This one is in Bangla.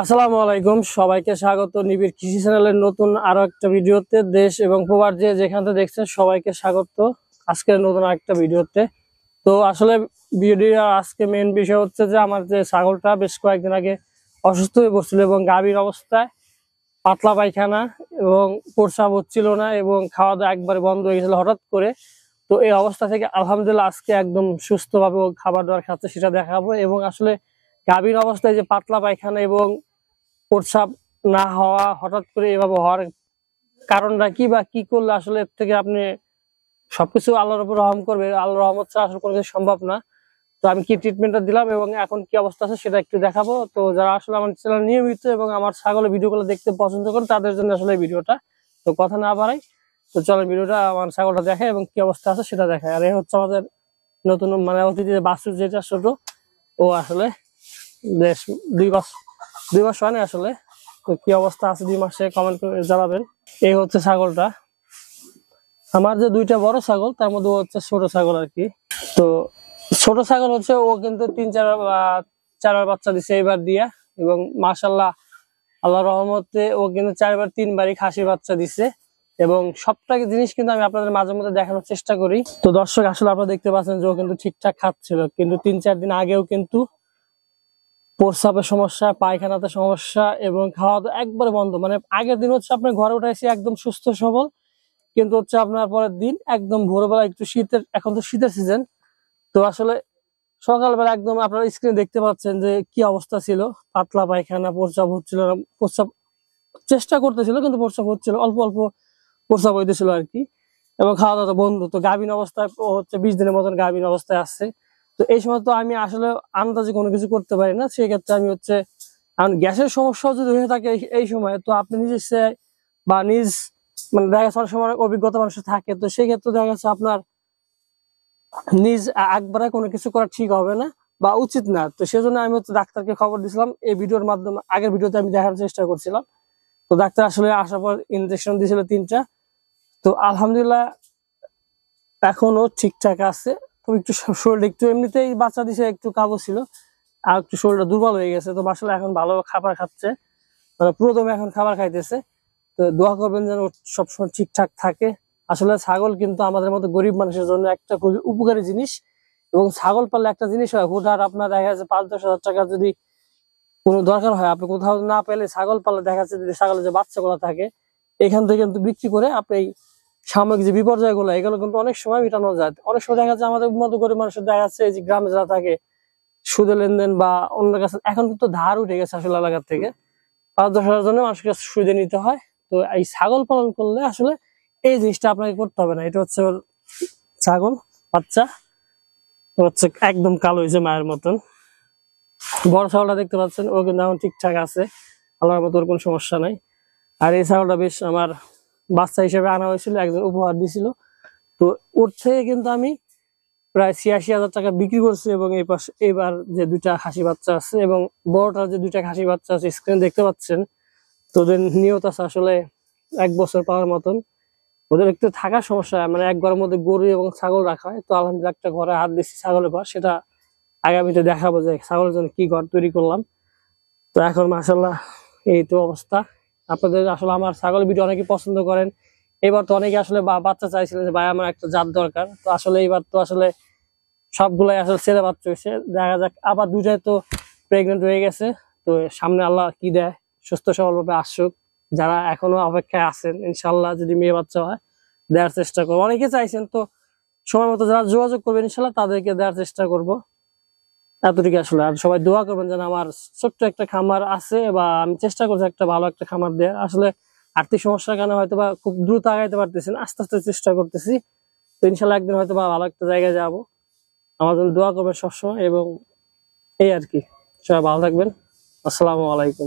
আসসালামু আলাইকুম, সবাইকে স্বাগত নিবিড় কৃষি চ্যানেলের নতুন আরো একটা ভিডিওতে। দেশ এবং প্রবাস যে যেখান থেকে দেখছেন সবাইকে স্বাগত আজকের নতুন আরেকটা ভিডিওতে। তো আসলে ভিডিও আজকে মেইন বিষয় হচ্ছে যে আমার যে ছাগলটা বেশ কয়েকদিন আগে অসুস্থ হয়ে পড়ছিল এবং গাভীর অবস্থায় পাতলা পায়খানা এবং প্রস্রাব হচ্ছিল না এবং খাওয়া দাওয়া একবারে বন্ধ হয়ে গেছিল হঠাৎ করে। তো এই অবস্থা থেকে আলহামদুলিল্লাহ আজকে একদম সুস্থভাবে ও খাবার দাবার খাচ্ছে সেটা দেখাবো। এবং আসলে গাভীর অবস্থায় যে পাতলা পায়খানা এবং প্রস্রাব না হওয়া হঠাৎ করে এভাবে হওয়ার কারণটা কি বা কি করলে আসলে এর থেকে আপনি সবকিছু আল্লাহর উপর রহম করবে, আল্লাহর রহমত ছাড়া আসলে কোনো কিছু সম্ভব না। তো আমি কি ট্রিটমেন্টটা দিলাম এবং এখন কি অবস্থা আছে সেটা একটু দেখাবো। তো যারা আসলে আমার চ্যানেল নিয়মিত এবং আমার ছাগলের ভিডিওগুলো দেখতে পছন্দ করে তাদের জন্য আসলে এই ভিডিওটা। তো কথা না বাড়াই, তো চলেন ভিডিওটা আমার ছাগলটা দেখে এবং কি অবস্থা আছে সেটা দেখায়। আর এই হচ্ছে আমাদের নতুন মানে অতিথি বাছুর যেটা ছোট, ও আসলে বেশ 2 মাস হয় না আসলে। তো কি অবস্থা আছে 2 মাসে কমেন্ট করে জানাবেন। এই হচ্ছে ছাগলটা, আমার যে 2টা বড় ছাগল তার মধ্যে হচ্ছে ছোট ছাগল আর কি। তো ছোট ছাগল হচ্ছে ও কিন্তু 3-4বার বাচ্চা দিছে এইবার দিয়া। এবং মাশাআল্লাহ আল্লাহর রহমতে ও কিন্তু 4বার 3বারই খাসি বাচ্চা দিছে। এবং সবটাকে জিনিস কিন্তু আমি আপনাদের মাঝে মধ্যে দেখানোর চেষ্টা করি। তো দর্শক আসলে আপনারা দেখতে পাচ্ছেন যে ও কিন্তু ঠিকঠাক খাচ্ছিল, কিন্তু 3-4 দিন আগেও কিন্তু প্রস্রাবের সমস্যা, পায়খানাতে সমস্যা এবং খাওয়া দাওয়া একবারে বন্ধ। মানে আগের দিন হচ্ছে আপনার ঘরে উঠাইছি একদম সুস্থ সবল, কিন্তু হচ্ছে আপনার পরের দিন একদম ভোরবেলা একটু শীতের, এখন তো শীতের সিজন, তো আসলে সকালবেলা একদম আপনারা স্ক্রিনে দেখতে পাচ্ছেন যে কি অবস্থা ছিল। পাতলা পায়খানা, প্রস্রাব হচ্ছিল না, প্রস্রাব চেষ্টা করতেছিল কিন্তু প্রস্রাব হচ্ছিল, অল্প অল্প প্রস্রাব হইতেছিল আর কি। এবং খাওয়া দাওয়া বন্ধ। তো গাভীন অবস্থায় ও হচ্ছে 20 দিনের মতন গাভীন অবস্থায় আছে। তো এই সময় তো আমি আসলে আন্দাজে কোনো কিছু করতে পারি না, সেই ক্ষেত্রে আমি হচ্ছে গ্যাসের সমস্যা যদি হয়ে থাকে এই সময়, তো আপনি নিজে বা নিজ মানে দেখা যাচ্ছে অনেক সময় অনেক অভিজ্ঞতা মানুষের থাকে, তো সেই ক্ষেত্রে দেখা যাচ্ছে আপনার নিজ একবারে কোনো কিছু করা ঠিক হবে না বা উচিত না। তো সেজন্য আমি হচ্ছে ডাক্তারকে খবর দিয়েছিলাম এই ভিডিওর মাধ্যমে। আগের ভিডিওতে আমি দেখার চেষ্টা করছিলাম, তো ডাক্তার আসলে আসার পর ইনজেকশন দিয়েছিল 3টা। তো আলহামদুলিল্লাহ এখনো ঠিকঠাক আছে। তো একটু শরীরটা একটু এমনিতেই বাচ্চা দিছে একটু কাবু ছিল, আর একটু শরীরটা দুর্বল হয়ে গেছে। তো আসলে এখন ভালো খাবার খাচ্ছে, মানে পুরোদমে এখন খাবার খাইতেছে। তো দোয়া করবেন যেন সবসময় ঠিকঠাক থাকে। আসলে ছাগল কিন্তু আমাদের মতো গরিব মানুষের জন্য একটা খুবই উপকারী জিনিস। এবং ছাগল পাললে একটা জিনিস হয়, হুটহাট আপনার দেখা যাচ্ছে 5-10 হাজার টাকা যদি কোনো দরকার হয়, আপনি কোথাও না পেলে ছাগল পাললে দেখা যাচ্ছে যদি ছাগলের যে বাচ্চাগুলো থাকে এখান থেকে কিন্তু বিক্রি করে আপনি সাময়িক যে বিপর্যয় গুলো এগুলো কিন্তু অনেক সময় মেটানো যায়। অনেক সময় দেখা যাচ্ছে আমাদের মতো গরিব মানুষের দেখা যাচ্ছে এই যে গ্রামে যারা থাকে সুদে লেনদেন বা অন্য কাছে এখন কিন্তু ধার উঠে গেছে আসলে এলাকার থেকে, 5-10 হাজার জন্য মানুষকে সুদে নিতে হয়। তো এই ছাগল পালন করলে আসলে এই জিনিসটা আপনাকে করতে হবে না। এটা হচ্ছে ওর ছাগল বাচ্চা, হচ্ছে একদম কালো হয়েছে মায়ের মতন। বড় ছাগলটা দেখতে পাচ্ছেন ও কিন্তু এখন ঠিকঠাক আছে, আল্লাহর মতো ওর কোনো সমস্যা নাই। আর এই ছাগলটা বেশ আমার বাচ্চা হিসেবে আনা হয়েছিল, একজন উপহার দিয়েছিল। তো ওর থেকে কিন্তু আমি প্রায় 86,000 টাকা বিক্রি করছি। এবং এই পাশে এবার যে 2টা খাসি বাচ্চা আছে এবং বড়টার যে 2টা খাসি বাচ্চা আছে স্ক্রিনে দেখতে পাচ্ছেন, তো ওদের নিয়ত আছে আসলে 1 বছর পাওয়ার মতন। ওদের একটু থাকার সমস্যা, মানে এক ঘরের মধ্যে গরু এবং ছাগল রাখা হয়। তো আলহামদুলিল্লাহ একটা ঘরে হাত দিচ্ছি ছাগলের ঘর, সেটা আগামীতে দেখাবো যে ছাগলের জন্য কি ঘর তৈরি করলাম। তো এখন মাশাআল্লাহ এই তো অবস্থা। আপনাদের আসলে আমার ছাগলের ভিডিও অনেকে পছন্দ করেন। এবার তো অনেকে আসলে বাচ্চা চাইছিলেন যে ভাই আমার একটা জাত দরকার। তো আসলে এবার তো আসলে সবগুলাই আসলে ছেলে বাচ্চা হয়েছে, দেখা যাক। আবার 2টাই তো প্রেগনেন্ট হয়ে গেছে। তো সামনে আল্লাহ কি দেয়, সুস্থ সবল ভাবে আসুক। যারা এখনো অপেক্ষায় আছেন ইনশাল্লাহ যদি মেয়ে বাচ্চা হয় দেওয়ার চেষ্টা করবো। অনেকে চাইছেন, তো সময় মতো যারা যোগাযোগ করবেন ইনশাল্লাহ তাদেরকে দেওয়ার চেষ্টা করব। এতটুকু আসলে। আর সবাই দোয়া করবেন যেন আমার ছোট্ট একটা খামার আছে বা আমি চেষ্টা করছি একটা ভালো একটা খামার দেওয়ার। আসলে আর্থিক সমস্যার কারণে হয়তো বা খুব দ্রুত আগাইতে পারতেছি না, আস্তে আস্তে চেষ্টা করতেছি। তো ইনশাল্লাহ একদিন হয়তো বা ভালো একটা জায়গায় যাবো। আমার জন্য দোয়া করবেন সবসময়। এবং এই আর কি, সবাই ভালো থাকবেন। আসসালামু আলাইকুম।